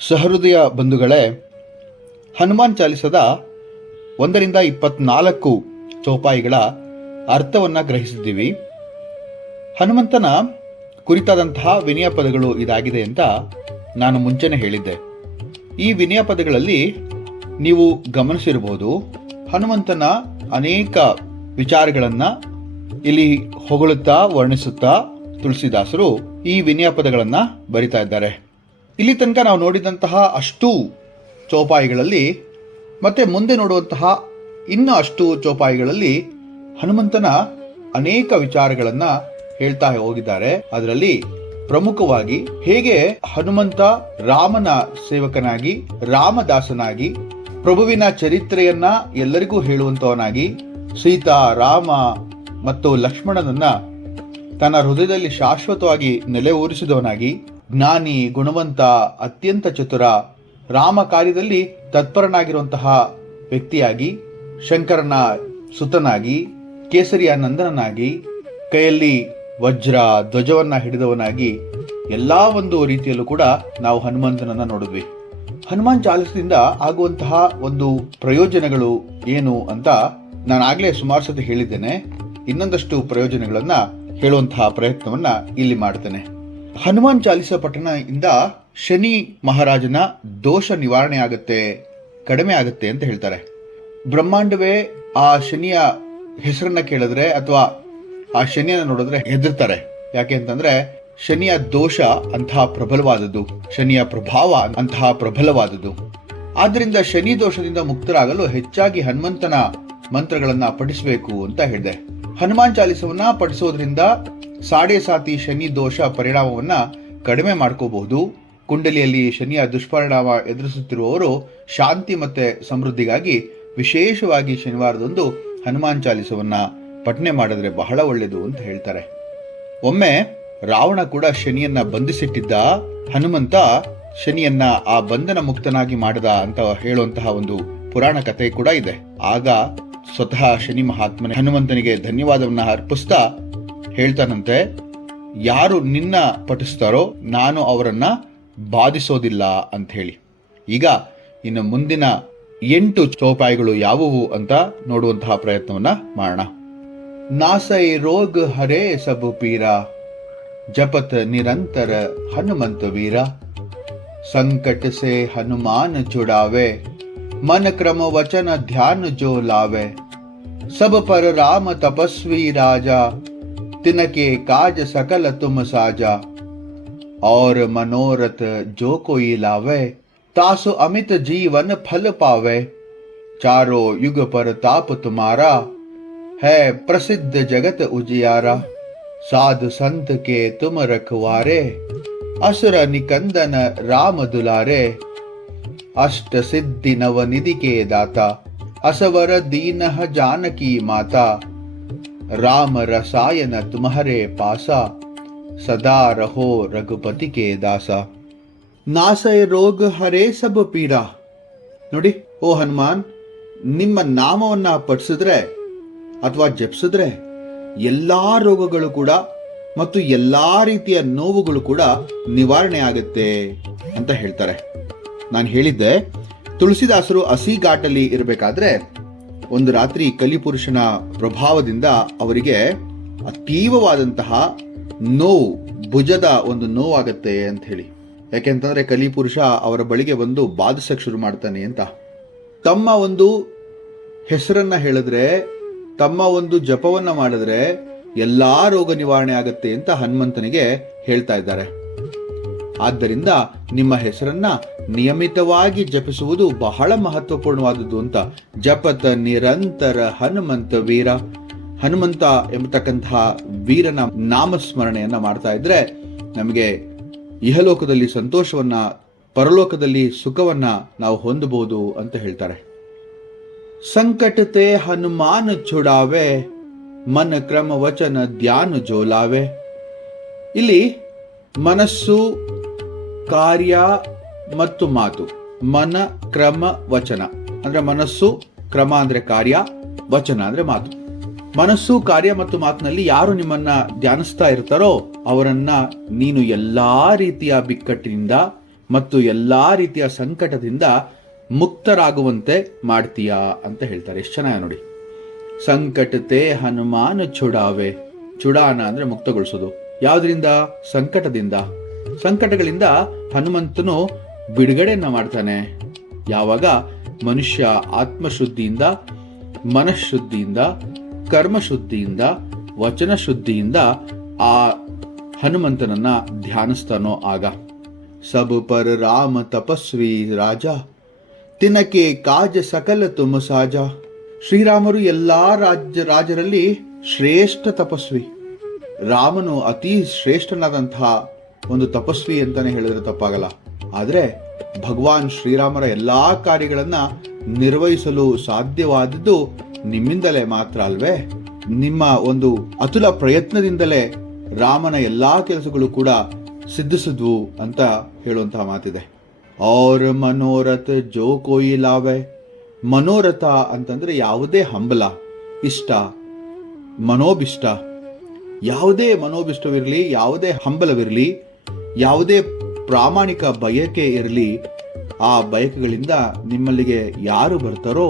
ಸಹೃದಯ ಬಂಧುಗಳೇ, ಹನುಮಾನ್ ಚಾಲಿಸದ 1ರಿಂದ 24 ಚೌಪಾಯಿಗಳ ಅರ್ಥವನ್ನು ಗ್ರಹಿಸಿದ್ದೀವಿ. ಹನುಮಂತನ ಕುರಿತಾದಂತಹ ವಿನಯ ಪದಗಳು ಇದಾಗಿದೆ ಅಂತ ನಾನು ಮುಂಚೆನೆ ಹೇಳಿದ್ದೆ. ಈ ವಿನಯ ಪದಗಳಲ್ಲಿ ನೀವು ಗಮನಿಸಿರಬಹುದು, ಹನುಮಂತನ ಅನೇಕ ವಿಚಾರಗಳನ್ನು ಇಲ್ಲಿ ಹೊಗಳುತ್ತಾ ವರ್ಣಿಸುತ್ತಾ ತುಳಸಿದಾಸರು ಈ ವಿನಯ ಪದಗಳನ್ನು ಬರಿತಾ ಇದ್ದಾರೆ. ಇಲ್ಲಿ ತನಕ ನಾವು ನೋಡಿದಂತಹ ಅಷ್ಟು ಚೌಪಾಯಿಗಳಲ್ಲಿ ಮತ್ತೆ ಮುಂದೆ ನೋಡುವಂತಹ ಇನ್ನು ಅಷ್ಟು ಚೌಪಾಯಿಗಳಲ್ಲಿ ಹನುಮಂತನ ಅನೇಕ ವಿಚಾರಗಳನ್ನು ಹೇಳ್ತಾ ಹೋಗಿದ್ದಾರೆ. ಅದರಲ್ಲಿ ಪ್ರಮುಖವಾಗಿ ಹೇಗೆ ಹನುಮಂತ ರಾಮನ ಸೇವಕನಾಗಿ, ರಾಮದಾಸನಾಗಿ, ಪ್ರಭುವಿನ ಚರಿತ್ರೆಯನ್ನ ಎಲ್ಲರಿಗೂ ಹೇಳುವಂತವನಾಗಿ, ಸೀತಾ, ರಾಮ ಮತ್ತು ಲಕ್ಷ್ಮಣನನ್ನ ತನ್ನ ಹೃದಯದಲ್ಲಿ ಶಾಶ್ವತವಾಗಿ ನೆಲೆ ಊರಿಸಿದವನಾಗಿ, ಜ್ಞಾನಿ, ಗುಣವಂತ, ಅತ್ಯಂತ ಚತುರ, ರಾಮ ಕಾರ್ಯದಲ್ಲಿ ತತ್ಪರನಾಗಿರುವಂತಹ ವ್ಯಕ್ತಿಯಾಗಿ, ಶಂಕರನ ಸುತನಾಗಿ, ಕೇಸರಿಯ ನಂದನನಾಗಿ, ಕೈಯಲ್ಲಿ ವಜ್ರ ಧ್ವಜವನ್ನ ಹಿಡಿದವನಾಗಿ, ಎಲ್ಲಾ ಒಂದು ರೀತಿಯಲ್ಲೂ ಕೂಡ ನಾವು ಹನುಮಂತನನ್ನ ನೋಡಿದ್ವಿ. ಹನುಮಾನ್ ಚಾಲಿಸದಿಂದ ಆಗುವಂತಹ ಒಂದು ಪ್ರಯೋಜನಗಳು ಏನು ಅಂತ ನಾನು ಆಗ್ಲೇ ಸುಮಾರು ಸತಿ ಹೇಳಿದ್ದೇನೆ. ಇನ್ನೊಂದಷ್ಟು ಪ್ರಯೋಜನಗಳನ್ನ ಹೇಳುವಂತಹ ಪ್ರಯತ್ನವನ್ನ ಇಲ್ಲಿ ಮಾಡ್ತೇನೆ. ಹನುಮಾನ್ ಚಾಲಿಸ ಪಠಣದಿಂದ ಶನಿ ಮಹಾರಾಜನ ದೋಷ ನಿವಾರಣೆ ಆಗುತ್ತೆ, ಕಡಿಮೆ ಆಗುತ್ತೆ ಅಂತ ಹೇಳ್ತಾರೆ. ಬ್ರಹ್ಮಾಂಡವೇ ಆ ಶನಿಯ ಹೆಸರನ್ನ ಕೇಳಿದ್ರೆ ಅಥವಾ ಆ ಶನಿಯನ್ನ ನೋಡಿದ್ರೆ ಹೆದರ್ತಾರೆ. ಯಾಕೆ ಅಂತಂದ್ರೆ ಶನಿಯ ದೋಷ ಅಂತಹ ಪ್ರಬಲವಾದದ್ದು, ಶನಿಯ ಪ್ರಭಾವ ಅಂತಹ ಪ್ರಬಲವಾದದ್ದು. ಆದ್ರಿಂದ ಶನಿ ದೋಷದಿಂದ ಮುಕ್ತರಾಗಲು ಹೆಚ್ಚಾಗಿ ಹನುಮಂತನ ಮಂತ್ರಗಳನ್ನ ಪಠಿಸಬೇಕು ಅಂತ ಹೇಳಿದೆ. ಹನುಮಾನ್ ಚಾಲಿಸವನ್ನ ಪಠಿಸೋದ್ರಿಂದ ಸಾಡೆ ಸಾತಿ ಶನಿ ದೋಷ ಪರಿಣಾಮವನ್ನ ಕಡಿಮೆ ಮಾಡ್ಕೋಬಹುದು. ಕುಂಡಲಿಯಲ್ಲಿ ಶನಿಯ ದುಷ್ಪರಿಣಾಮ ಎದುರಿಸುತ್ತಿರುವವರು ಶಾಂತಿ ಮತ್ತೆ ಸಮೃದ್ಧಿಗಾಗಿ ವಿಶೇಷವಾಗಿ ಶನಿವಾರದಂದು ಹನುಮಾನ್ ಚಾಲಿಸವನ್ನ ಪಠನೆ ಮಾಡಿದ್ರೆ ಬಹಳ ಒಳ್ಳೆಯದು ಅಂತ ಹೇಳ್ತಾರೆ. ಒಮ್ಮೆ ರಾವಣ ಕೂಡ ಶನಿಯನ್ನ ಬಂಧಿಸಿಟ್ಟಿದ್ದ. ಹನುಮಂತ ಶನಿಯನ್ನ ಆ ಬಂಧನ ಮುಕ್ತನಾಗಿ ಮಾಡದ ಅಂತ ಹೇಳುವಂತಹ ಒಂದು ಪುರಾಣ ಕಥೆ ಕೂಡ ಇದೆ. ಆಗ ಸ್ವತಃ ಶನಿ ಮಹಾತ್ಮನೆ ಹನುಮಂತನಿಗೆ ಧನ್ಯವಾದವನ್ನ ಅರ್ಪಿಸ್ತಾ ಹೇಳ್ತಾನಂತೆ, ಯಾರು ನಿನ್ನ ಪಠಿಸ್ತಾರೋ ನಾನು ಅವರನ್ನ ಬಾಧಿಸೋದಿಲ್ಲ ಅಂತ ಹೇಳಿ. ಈಗ ಇನ್ನು ಮುಂದಿನ 8 ಚೌಪಾಯಿಗಳು ಯಾವುವು ಅಂತ ನೋಡುವಂತಹ ಪ್ರಯತ್ನವನ್ನ ಮಾಡೋಣ. ನಾಸೈ ರೋಗ ಹರೇ ಸಬು ಪೀರ, ಜಪತ್ ನಿರಂತರ ಹನುಮಂತ ವೀರ, ಸಂಕಟ ಸೆ ಹನುಮಾನ್ छुड़ावे, मन क्रम वचन ध्यान जो लावे, सब पर राम तपस्वी राजा, तिनके काज सकल तुम साजा, और मनोरथ जो कोई लावे, तासु अमित जीवन फल पावे, चारों युग पर ताप तुम्हारा, है प्रसिद्ध जगत उजियारा, साधु संत के तुम रखवारे, असुर निकंदन राम दुलारे, अष्ट सिद्धि नवनिधि के दाता, असवर दीन जानकी माता, राम रसायन तुम्हारे पासा, सदा रहो रघुपति के दासा, नासय ರೋಗ ಹರೇ ಸಬ ಪೀರ. ನೋಡಿ, ಓ ಹನುಮಾನ್, ನಿಮ್ಮ ನಾಮವನ್ನ ಪಠಿಸಿದ್ರೆ ಅಥವಾ ಜಪಿಸಿದ್ರೆ ಎಲ್ಲಾ ರೋಗಗಳು ಕೂಡ ಮತ್ತು ಎಲ್ಲಾ ರೀತಿಯ ನೋವುಗಳು ಕೂಡ ನಿವಾರಣೆ ಆಗುತ್ತೆ ಅಂತ ಹೇಳ್ತಾರೆ. ನಾನು ಹೇಳಿದ್ದೆ, ತುಳಸಿದಾಸರು ಹಸಿಘಾಟಲ್ಲಿ ಇರಬೇಕಾದ್ರೆ ಒಂದು ರಾತ್ರಿ ಕಲಿಪುರುಷನ ಪ್ರಭಾವದಿಂದ ಅವರಿಗೆ ಅತೀವವಾದಂತಹ ನೋವು, ಭುಜದ ಒಂದು ನೋವಾಗತ್ತೆ ಅಂತ ಹೇಳಿ. ಯಾಕೆಂತಂದ್ರೆ ಕಲಿಪುರುಷ ಅವರ ಬಳಿಗೆ ಬಂದು ಬಾಧಿಸಕ್ಕೆ ಶುರು ಮಾಡ್ತಾನೆ ಅಂತ. ತಮ್ಮ ಒಂದು ಹೆಸರನ್ನ ಹೇಳಿದ್ರೆ, ತಮ್ಮ ಒಂದು ಜಪವನ್ನ ಮಾಡಿದ್ರೆ ಎಲ್ಲಾ ರೋಗ ನಿವಾರಣೆ ಆಗತ್ತೆ ಅಂತ ಹನುಮಂತನಿಗೆ ಹೇಳ್ತಾ ಇದ್ದಾರೆ. ಆದ್ದರಿಂದ ನಿಮ್ಮ ಹೆಸರನ್ನ ನಿಯಮಿತವಾಗಿ ಜಪಿಸುವುದು ಬಹಳ ಮಹತ್ವಪೂರ್ಣವಾದದ್ದು ಅಂತ. ಜಪತ ನಿರಂತರ ಹನುಮಂತ ವೀರ, ಹನುಮಂತ ಎಂಬತಕ್ಕಂತಹ ವೀರನ ನಾಮಸ್ಮರಣೆಯನ್ನ ಮಾಡ್ತಾ ಇದ್ರೆ ನಮಗೆ ಇಹಲೋಕದಲ್ಲಿ ಸಂತೋಷವನ್ನ, ಪರಲೋಕದಲ್ಲಿ ಸುಖವನ್ನ ನಾವು ಹೊಂದಬಹುದು ಅಂತ ಹೇಳ್ತಾರೆ. ಸಂಕಟತೆ ಹನುಮಾನ್ छुड़ावे, ಮನ ಕ್ರಮ ವಚನ ಧ್ಯಾನ ಜೋಲಾವೆ. ಇಲ್ಲಿ ಮನಸ್ಸು, ಕಾರ್ಯ ಮತ್ತು ಮಾತು, ಮನ ಕ್ರಮ ವಚನ ಅಂದ್ರೆ ಮನಸ್ಸು, ಕ್ರಮ ಅಂದ್ರೆ ಕಾರ್ಯ, ವಚನ ಅಂದ್ರೆ ಮಾತು. ಮನಸ್ಸು, ಕಾರ್ಯ ಮತ್ತು ಮಾತಿನಲ್ಲಿ ಯಾರು ನಿಮ್ಮನ್ನ ಧ್ಯಾನಿಸ್ತಾ ಇರ್ತಾರೋ ಅವರನ್ನ ನೀನು ಎಲ್ಲಾ ರೀತಿಯ ಬಿಕ್ಕಟ್ಟಿನಿಂದ, ಮತ್ತು ಎಲ್ಲಾ ರೀತಿಯ ಸಂಕಟದಿಂದ ಮುಕ್ತರಾಗುವಂತೆ ಮಾಡ್ತೀಯಾ ಅಂತ ಹೇಳ್ತಾರೆ. ಎಷ್ಟು ಚೆನ್ನಾಗಿ ನೋಡಿ. ಸಂಕಟತೆ ಹನುಮಾನ್ ಚುಡಾವೆ. ಚುಡಾನ ಅಂದ್ರೆ ಮುಕ್ತಗೊಳಿಸೋದು. ಯಾವ್ದ್ರಿಂದ? ಸಂಕಟದಿಂದ. ಸಂಕಟಗಳಿಂದ ಹನುಮಂತನು ಬಿಡುಗಡೆಯನ್ನ ಮಾಡ್ತಾನೆ. ಯಾವಾಗ ಮನುಷ್ಯ ಆತ್ಮಶುದ್ಧಿಯಿಂದ, ಮನಃಶುದ್ಧಿಯಿಂದ, ಕರ್ಮಶುದ್ಧಿಯಿಂದ, ವಚನ ಶುದ್ಧಿಯಿಂದ ಆ ಹನುಮಂತನನ್ನ ಧ್ಯಾನಿಸ್ತಾನೋ ಆಗ. ಸಬ್ ಪರ್ ರಾಮ ತಪಸ್ವಿ ರಾಜ, ತಿನಕೆ ಕಾಜ ಸಕಲ ತುಮ ಸಾಜ. ಶ್ರೀರಾಮರು ಎಲ್ಲಾ ರಾಜರಲ್ಲಿ ಶ್ರೇಷ್ಠ ತಪಸ್ವಿ. ರಾಮನು ಅತಿ ಶ್ರೇಷ್ಠನಾದಂತಹ ಒಂದು ತಪಸ್ವಿ ಅಂತಾನೆ ಹೇಳಿದ್ರೆ ತಪ್ಪಾಗಲ್ಲ. ಆದ್ರೆ ಭಗವಾನ್ ಶ್ರೀರಾಮರ ಎಲ್ಲಾ ಕಾರ್ಯಗಳನ್ನ ನಿರ್ವಹಿಸಲು ಸಾಧ್ಯವಾದದ್ದು ನಿಮ್ಮಿಂದಲೇ ಮಾತ್ರ ಅಲ್ವೇ? ನಿಮ್ಮ ಒಂದು ಅತುಲ ಪ್ರಯತ್ನದಿಂದಲೇ ರಾಮನ ಎಲ್ಲಾ ಕೆಲಸಗಳು ಕೂಡ ಸಿದ್ಧಿಸಿದ್ವು ಅಂತ ಹೇಳುವಂತಹ ಮಾತಿದೆ. ಔರ್ ಮನೋರಥ ಜೋ ಕೋಯಿ ಲಾವೆ. ಮನೋರಥ ಅಂತಂದ್ರೆ ಯಾವುದೇ ಹಂಬಲ, ಇಷ್ಟ, ಮನೋಭಿಷ್ಟ, ಯಾವುದೇ ಮನೋಭಿಷ್ಟವಿರಲಿ, ಯಾವುದೇ ಹಂಬಲವಿರಲಿ, ಯಾವುದೇ ಪ್ರಾಮಾಣಿಕ ಬಯಕೆ ಇರಲಿ, ಆ ಬಯಕೆಗಳಿಂದ ನಿಮ್ಮಲ್ಲಿಗೆ ಯಾರು ಬರ್ತಾರೋ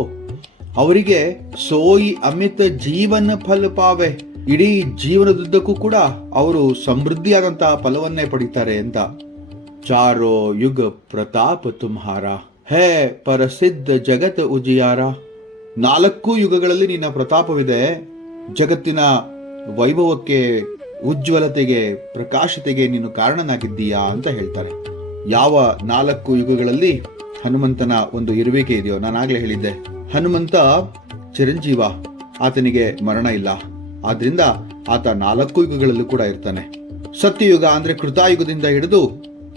ಅವರಿಗೆ ಸೋಯಿ ಅಮಿತ ಜೀವನ ಫಲ ಪಾವೆ. ಇಡೀ ಜೀವನದುದ್ದಕ್ಕೂ ಕೂಡ ಅವರು ಸಮೃದ್ಧಿಯಾದಂತಹ ಫಲವನ್ನೇ ಪಡಿತಾರೆ ಅಂತ. ಚಾರೋ ಯುಗ ಪ್ರತಾಪ ತುಮ್ಹಾರ ಹೇ ಪರಸಿದ್ಧ ಜಗತ್ ಉಜಿಯಾರ. 4 ಯುಗಗಳಲ್ಲಿ ನಿನ್ನ ಪ್ರತಾಪವಿದೆ. ಜಗತ್ತಿನ ವೈಭವಕ್ಕೆ, ಉಜ್ವಲತೆಗೆ, ಪ್ರಕಾಶತೆಗೆ ನೀನು ಕಾರಣನಾಗಿದ್ದೀಯಾ ಅಂತ ಹೇಳ್ತಾರೆ. ಯಾವ 4 ಯುಗಗಳಲ್ಲಿ ಹನುಮಂತನ ಒಂದು ಇರುವಿಕೆ ಇದೆಯೋ, ನಾನಾಗ್ಲೇ ಹೇಳಿದ್ದೆ, ಹನುಮಂತ ಚಿರಂಜೀವ, ಆತನಿಗೆ ಮರಣ ಇಲ್ಲ. ಆದ್ರಿಂದ ಆತ 4 ಯುಗಗಳಲ್ಲೂ ಕೂಡ ಇರ್ತಾನೆ. ಸತ್ಯಯುಗ ಅಂದ್ರೆ ಕೃತಾಯುಗದಿಂದ ಹಿಡಿದು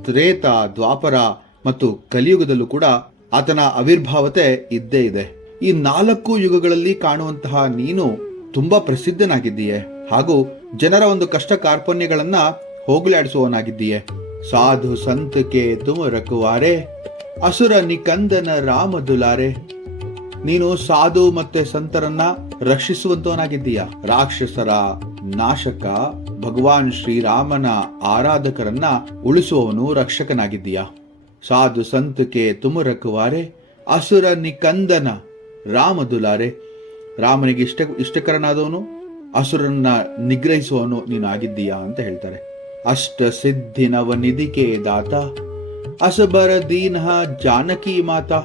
ತ್ರೇತ, ದ್ವಾಪರ ಮತ್ತು ಕಲಿಯುಗದಲ್ಲೂ ಕೂಡ ಆತನ ಆವಿರ್ಭಾವತೆ ಇದ್ದೇ ಇದೆ. ಈ 4 ಯುಗಗಳಲ್ಲಿ ಕಾಣುವಂತಹ ನೀನು ತುಂಬಾ ಪ್ರಸಿದ್ಧನಾಗಿದ್ದೀಯೆ. ಹಾಗೂ ಜನರ ಒಂದು ಕಷ್ಟ ಕಾರ್ಪಣ್ಯಗಳನ್ನ ಹೋಗಲಾಡಿಸುವವನಾಗಿದ್ದೀಯೆ. ಸಾಧು ಸಂತಕ್ಕೆ ತುಮ ರಕುವಾರೆ, ಅಸುರ ನಿಕಂದನ ರಾಮ ದುಲಾರೆ. ನೀನು ಸಾಧು ಮತ್ತೆ ಸಂತರನ್ನ ರಕ್ಷಿಸುವಂತವನಾಗಿದ್ದೀಯ. ರಾಕ್ಷಸರ ನಾಶಕ, ಭಗವಾನ್ ಶ್ರೀರಾಮನ ಆರಾಧಕರನ್ನ ಉಳಿಸುವವನು, ರಕ್ಷಕನಾಗಿದ್ದೀಯ. ಸಾಧು ಸಂತಕ್ಕೆ ತುಮ ರಕುವಾರೆ, ಅಸುರ ನಿಕಂದನ ರಾಮ ದುಲಾರೆ. ರಾಮನಿಗೆ ಇಷ್ಟಕರನಾದವನು, ಅಸುರನ್ನ ನಿಗ್ರಹಿಸುವವನು ನೀನು ಆಗಿದ್ದೀಯಾ ಅಂತ ಹೇಳ್ತಾರೆ. ಅಷ್ಟ ಸಿದ್ಧಿ ನವ ನಿಧಿಕೆ ದಾತ, ಅಸಬರ ದೀನಃ ಜಾನಕಿ ಮಾತಾ.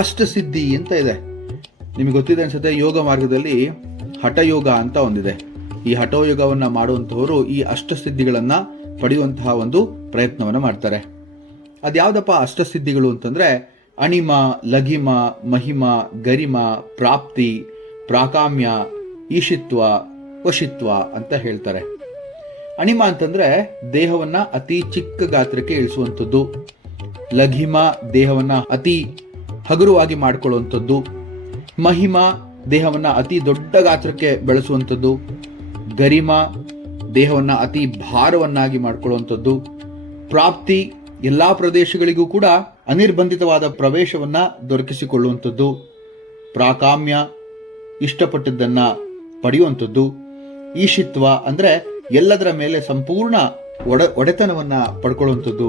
ಅಷ್ಟಸಿದ್ಧಿ ಅಂತ ಇದೆ, ನಿಮಗೆ ಗೊತ್ತಿದೆ ಅನ್ಸುತ್ತೆ. ಯೋಗ ಮಾರ್ಗದಲ್ಲಿ ಹಠಯೋಗ ಅಂತ ಒಂದಿದೆ. ಈ ಹಠಯೋಗವನ್ನ ಮಾಡುವಂತಹವರು ಈ ಅಷ್ಟಸಿದ್ಧಿಗಳನ್ನ ಪಡೆಯುವಂತಹ ಒಂದು ಪ್ರಯತ್ನವನ್ನ ಮಾಡ್ತಾರೆ. ಅದ್ಯಾವ್ದಪ್ಪ ಅಷ್ಟಸಿದ್ಧಿಗಳು ಅಂತಂದ್ರೆ ಅಣಿಮ, ಲಘಿಮ, ಮಹಿಮ, ಗರಿಮ, ಪ್ರಾಪ್ತಿ, ಪ್ರಾಕಾಮ್ಯ, ಈಶಿತ್ವ, ವಶಿತ್ವ ಅಂತ ಹೇಳ್ತಾರೆ. ಅಣಿಮ ಅಂತಂದ್ರೆ ದೇಹವನ್ನ ಅತಿ ಚಿಕ್ಕ ಗಾತ್ರಕ್ಕೆ ಇಳಿಸುವಂಥದ್ದು. ಲಘಿಮ ದೇಹವನ್ನ ಅತಿ ಹಗುರವಾಗಿ ಮಾಡಿಕೊಳ್ಳುವಂಥದ್ದು. ಮಹಿಮ ದೇಹವನ್ನ ಅತಿ ದೊಡ್ಡ ಗಾತ್ರಕ್ಕೆ ಬೆಳೆಸುವಂಥದ್ದು. ಗರಿಮ ದೇಹವನ್ನ ಅತಿ ಭಾರವನ್ನಾಗಿ ಮಾಡಿಕೊಳ್ಳುವಂಥದ್ದು. ಪ್ರಾಪ್ತಿ ಎಲ್ಲಾ ಪ್ರದೇಶಗಳಿಗೂ ಕೂಡ ಅನಿರ್ಬಂಧಿತವಾದ ಪ್ರವೇಶವನ್ನ ದೊರಕಿಸಿಕೊಳ್ಳುವಂಥದ್ದು. ಪ್ರಾಕಾಮ್ಯ ಇಷ್ಟಪಟ್ಟದ್ದನ್ನ ಪಡೆಯುವಂಥದ್ದು. ಈಶಿತ್ವ ಅಂದ್ರೆ ಎಲ್ಲದರ ಮೇಲೆ ಸಂಪೂರ್ಣ ಒಡೆತನವನ್ನ ಪಡ್ಕೊಳ್ಳುವಂಥದ್ದು.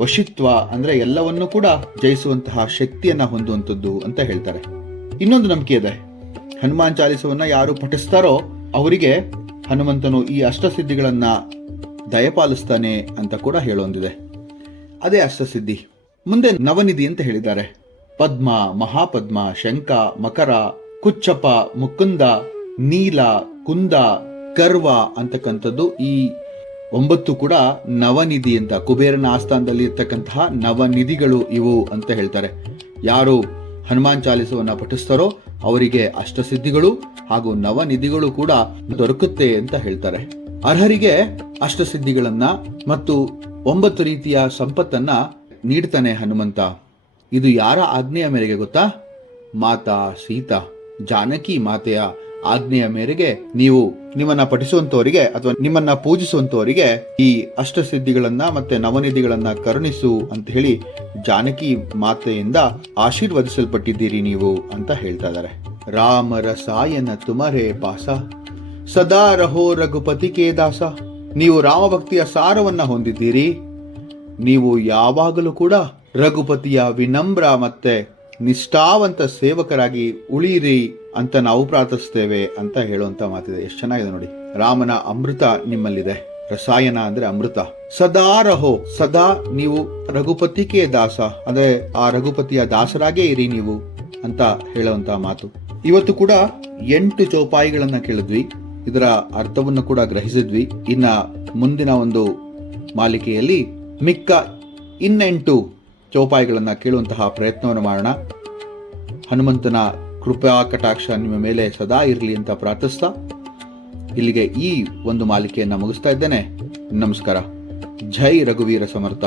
ವಶಿತ್ವ ಅಂದ್ರೆ ಎಲ್ಲವನ್ನೂ ಕೂಡ ಜಯಿಸುವಂತಹ ಶಕ್ತಿಯನ್ನ ಹೊಂದುವಂಥದ್ದು ಅಂತ ಹೇಳ್ತಾರೆ. ಇನ್ನೊಂದು ನಂಬಿಕೆ ಇದೆ, ಹನುಮಾನ್ ಚಾಲಿಸವನ್ನ ಯಾರು ಪಠಿಸ್ತಾರೋ ಅವರಿಗೆ ಹನುಮಂತನು ಈ ಅಷ್ಟಸಿದ್ಧಿಗಳನ್ನ ದಯಪಾಲಿಸ್ತಾನೆ ಅಂತ ಕೂಡ ಹೇಳೊಂದಿದೆ. ಅದೇ ಅಷ್ಟಸಿದ್ಧಿ. ಮುಂದೆ ನವನಿಧಿ ಅಂತ ಹೇಳಿದ್ದಾರೆ. ಪದ್ಮ, ಮಹಾಪದ್ಮ, ಶಂಖ, ಮಕರ, ಕುಚ್ಚಪ, ಮುಕುಂದ, ನೀಲ, ಕುಂದ, ಕರ್ವ ಅಂತಕ್ಕಂಥದ್ದು ಈ 9 ಕೂಡ ನವನಿಧಿ ಅಂತ, ಕುಬೇರನ ಆಸ್ಥಾನದಲ್ಲಿ ಇರ್ತಕ್ಕಂತಹ ನವನಿಧಿಗಳು ಇವು ಅಂತ ಹೇಳ್ತಾರೆ. ಯಾರು ಹನುಮಾನ್ ಚಾಲಿಸವನ್ನ ಪಠಿಸ್ತಾರೋ ಅವರಿಗೆ ಅಷ್ಟಸಿದ್ಧಿಗಳು ಹಾಗೂ ನವನಿಧಿಗಳು ಕೂಡ ದೊರಕುತ್ತೆ ಅಂತ ಹೇಳ್ತಾರೆ. ಅರ್ಹರಿಗೆ ಅಷ್ಟಸಿದ್ಧಿಗಳನ್ನ ಮತ್ತು 9 ರೀತಿಯ ಸಂಪತ್ತನ್ನ ನೀಡ್ತಾನೆ ಹನುಮಂತ. ಇದು ಯಾರ ಆಜ್ಞೆಯ ಮೇರೆಗೆ ಗೊತ್ತಾ? ಮಾತಾ ಸೀತಾ ಜಾನಕಿ ಮಾತೆಯ ಆಜ್ಞೆಯ ಮೇರೆಗೆ ನೀವು ನಿಮ್ಮನ್ನ ಪಠಿಸುವಂತವರಿಗೆ ಅಥವಾ ನಿಮ್ಮನ್ನ ಪೂಜಿಸುವಂತವರಿಗೆ ಈ ಅಷ್ಟಸಿದ್ಧಿಗಳನ್ನ ಮತ್ತೆ ನವನಿಧಿಗಳನ್ನ ಕರುಣಿಸು ಅಂತ ಹೇಳಿ ಜಾನಕಿ ಮಾತೆಯಿಂದ ಆಶೀರ್ವದಿಸಲ್ಪಟ್ಟಿದ್ದೀರಿ ನೀವು ಅಂತ ಹೇಳ್ತಾ ಇದ್ದಾರೆ. ರಾಮ ರಸಾಯನ ತುಮರೇ ಪಾಸ, ಸದಾ ರಹೋ ರಘುಪತಿ ಕೆ ದಾಸ. ನೀವು ರಾಮಭಕ್ತಿಯ ಸಾರವನ್ನ ಹೊಂದಿದ್ದೀರಿ, ನೀವು ಯಾವಾಗಲೂ ಕೂಡ ರಘುಪತಿಯ ವಿನಮ್ರ ಮತ್ತೆ ನಿಷ್ಠಾವಂತ ಸೇವಕರಾಗಿ ಉಳಿಯಿರಿ ಅಂತ ನಾವು ಪ್ರಾರ್ಥಿಸ್ತೇವೆ ಅಂತ ಹೇಳುವಂತ ಮಾತಿದೆ. ಎಷ್ಟು ಚೆನ್ನಾಗಿದೆ ನೋಡಿ. ರಾಮನ ಅಮೃತ ನಿಮ್ಮಲ್ಲಿದೆ. ರಸಾಯನ ಅಂದ್ರೆ ಅಮೃತ. ಸದಾ ರಹೋ, ಸದಾ ನೀವು ರಘುಪತಿಗೆ ದಾಸ, ಅಂದ್ರೆ ಆ ರಘುಪತಿಯ ದಾಸರಾಗೇ ಇರಿ ನೀವು ಅಂತ ಹೇಳುವಂತ ಮಾತು. ಇವತ್ತು ಕೂಡ 8 ಚೌಪಾಯಿಗಳನ್ನ ಕೇಳಿದ್ವಿ, ಇದರ ಅರ್ಥವನ್ನು ಕೂಡ ಗ್ರಹಿಸಿದ್ವಿ. ಇನ್ನ ಮುಂದಿನ ಒಂದು ಮಾಲಿಕೆಯಲ್ಲಿ ಮಿಕ್ಕ 8 ಚೌಪಾಯಿಗಳನ್ನ ಕೇಳುವಂತಹ ಪ್ರಯತ್ನವನ್ನು ಮಾಡೋಣ. ಹನುಮಂತನ ಕೃಪಾ ಕಟಾಕ್ಷ ನಿಮ್ಮ ಮೇಲೆ ಸದಾ ಇರಲಿ ಅಂತ ಪ್ರಾರ್ಥಿಸ್ತಾ ಇಲ್ಲಿಗೆ ಈ ಒಂದು ಮಾಲಿಕೆಯನ್ನ ಮುಗಿಸ್ತಾ ಇದ್ದೇನೆ. ನಮಸ್ಕಾರ. ಜೈ ರಘುವೀರ ಸಮರ್ಥ.